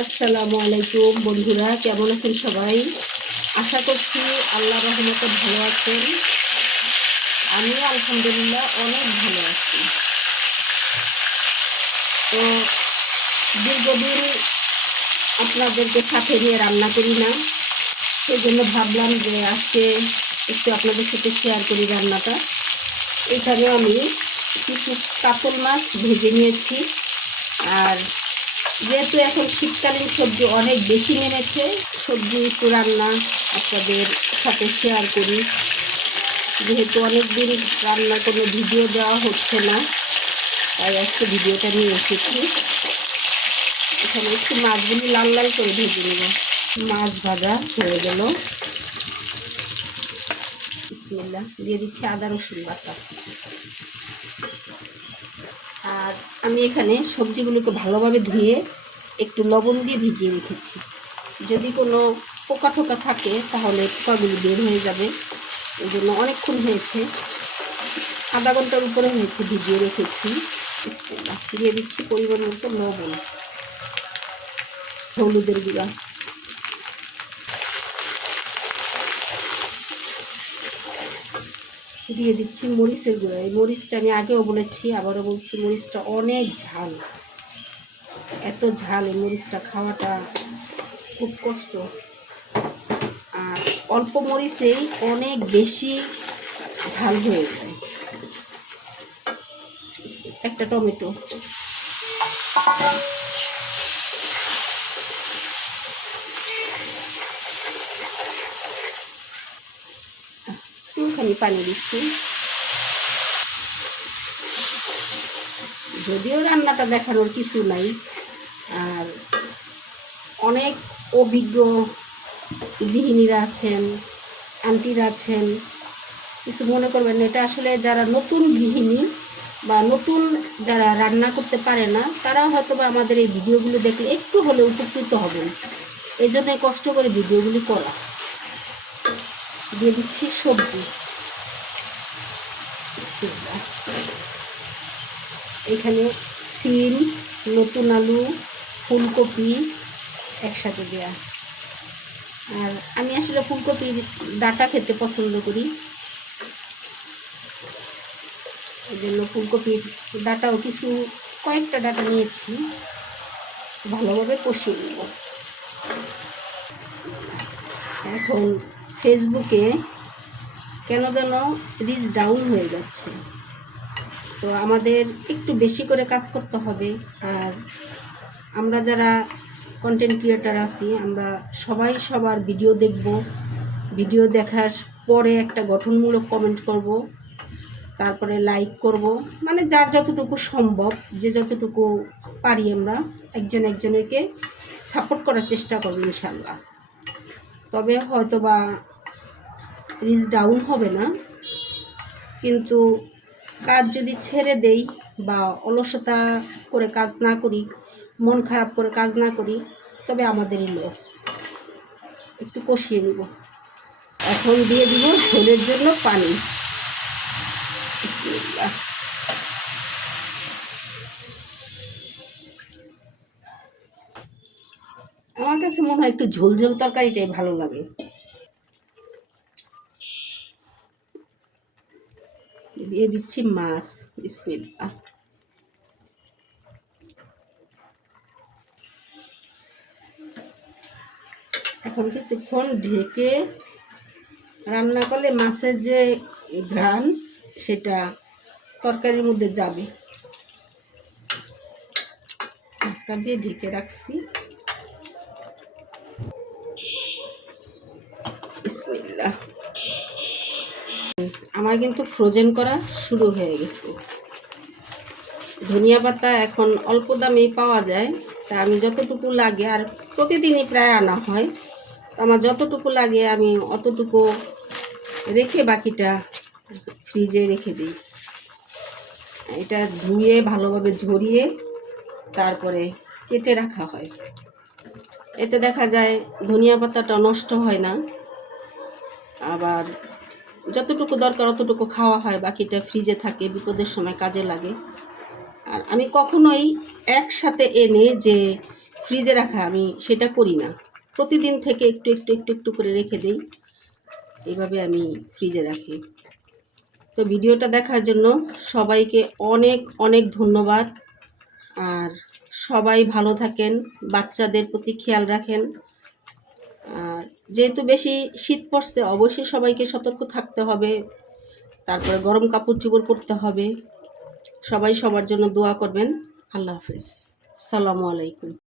আসসালামু আলাইকুম বন্ধুরা, কেমন আছেন সবাই? আশা করছি আল্লাহর রহমতে ভালো আছেন। আমিও আলহামদুলিল্লাহ অনেক ভালো আছি। তো দীর্ঘদিন আপনাদেরকে সাথে নিয়ে রান্না করি না, সেই জন্য ভাবলাম যে আজকে একটু আপনাদের সাথে শেয়ার করি রান্নাটা। এখানে আমি কিছু কাতল মাছ ভেজে নিয়েছি। আর যেহেতু এখন শীতকালীন সবজি অনেক বেশি নেমেছে, সবজি একটু রান্না আপনাদের সাথে শেয়ার করি। যেহেতু অনেক দিন রান্নার কোনো ভিডিও দেওয়া হচ্ছে না, তাই আজকে ভিডিওটা নিয়ে এসেছি। এখানে একটু মাছগুলি লাল লাল করে ভেজে নেব। মাছ ভাজা হয়ে গেল। বিসমিল্লাহ, দিয়ে দিচ্ছি আদা রসুন বাটা। আর আমি এখানে সবজিগুলোকে ভালোভাবে ধুয়ে একটু লবণ দিয়ে ভিজিয়ে রেখেছি। যদি কোনো পোকা টোকা থাকে তাহলে পোকাগুলি বের হয়ে যাবে। এই জন্য অনেকক্ষণ হয়েছে, আধা ঘন্টার উপরে হয়েছে ভিজিয়ে রেখেছি। দিয়ে দিচ্ছি পরিমাণ মতো লবণ, হলুদের গুঁড়া, দিয়ে দিচ্ছি মরিচের গুঁড়া। এই মরিচটা আমি আগেও বলেছি, আবারও বলছি, মরিচটা অনেক ঝাল। এত ঝাল, এই মরিচটা খাওয়াটা খুব কষ্ট। আর অল্প মরিচেই অনেক বেশি ঝাল হয়ে যায়। একটা টমেটো, একটুখানি পানি দিচ্ছি। যদিও রান্নাটা দেখানোর কিছু নাই, আর অনেক অভিজ্ঞ গৃহিণীরা আছেন, আন্টিরা আছেন, কিছু মনে করবেন না। এটা আসলে যারা নতুন গৃহিণী বা নতুন যারা রান্না করতে পারে না, তারা হয়তো বা আমাদের এই ভিডিওগুলো দেখলে একটু হলেও উপকৃত হবেন। এই জন্যই কষ্ট করে ভিডিওগুলি করা। দিয়ে দিচ্ছি সবজি। এখানে সিম, নতুন আলু, ফুলকপি একসাথে দেয়া। আর আমি আসলে ফুলকপির ডাঁটা খেতে পছন্দ করি, এই জন্য ফুলকপির ডাঁটাও কয়েকটা ডাঁটা নিয়েছি। ভালোভাবে কষিয়ে নেব। এখন ফেসবুকে কেন যেন রিচ ডাউন হয়ে যাচ্ছে, তো আমাদের একটু বেশি করে কাজ করতে হবে। আর আমরা যারা কন্টেন্ট ক্রিয়েটার আছি, আমরা সবাই সবার ভিডিও দেখব, ভিডিও দেখার পরে একটা গঠনমূলক কমেন্ট করব, তারপরে লাইক করব, মানে যার যতটুকু সম্ভব, যে যতটুকু পারি আমরা একজন একজনেরকে সাপোর্ট করার চেষ্টা করব ইনশাল্লাহ। তবে হয়তো বা রিচ ডাউন হবে না, কিন্তু কাজ যদি ছেড়ে দেই বা অলসতা করে কাজ না করি, মন খারাপ করে কাজ না করি, তবে আমাদেরই লস। একটু কষিয়ে নিব। এখন দিয়ে দিব ঝোলের জন্য পানি। বিসমিল্লাহ। আমার কাছে মনে হয় একটু ঝোল ঝোল তরকারিটাই ভালো লাগে। দিয়ে দিচ্ছি মাছ। বিসমিল্লাহ। এখন কিছুক্ষণ ঢেকে রান্না করলে মাছের যে ঘ্রাণ, সেটা তরকারির মধ্যে যাবে। ঢাকা দিয়ে ঢেকে রাখছি। বিসমিল্লাহ। আমার কিন্তু ফ্রোজেন করা শুরু হয়ে গেছে। ধনিয়া পাতা এখন অল্প দামেই পাওয়া যায়, তা আমি যতটুকু লাগে, আর প্রতিদিনই প্রায় আনা হয়, আমার যতটুকু লাগে আমি অতটুকু রেখে বাকিটা ফ্রিজে রেখে দিই। এটা ধুয়ে ভালোভাবে ঝরিয়ে তারপরে কেটে রাখা হয়। এতে দেখা যায় ধনিয়া পাতাটা নষ্ট হয় না, আবার যতটুকু দরকার অতটুকু খাওয়া হয়, বাকিটা ফ্রিজে থাকে, বিপদের সময় কাজে লাগে। আর আমি কখনোই একসাথে এনে যে ফ্রিজে রাখা আমি সেটা করি না, প্রতিদিন থেকে একটু একটু একটু একটু করে রেখে দিই, এইভাবে আমি ফ্রিজে রাখি। তো ভিডিওটা দেখার জন্য সবাইকে অনেক অনেক ধন্যবাদ। আর সবাই ভালো থাকেন, বাচ্চাদের প্রতি খেয়াল রাখেন। আর যেহেতু বেশি শীত পড়ছে, অবশ্যই সবাইকে সতর্ক থাকতে হবে, তারপরে গরম কাপড় চোপড় পরতে হবে। সবাই সবার জন্য দোয়া করবেন। আল্লাহ হাফেজ, আসসালামু আলাইকুম।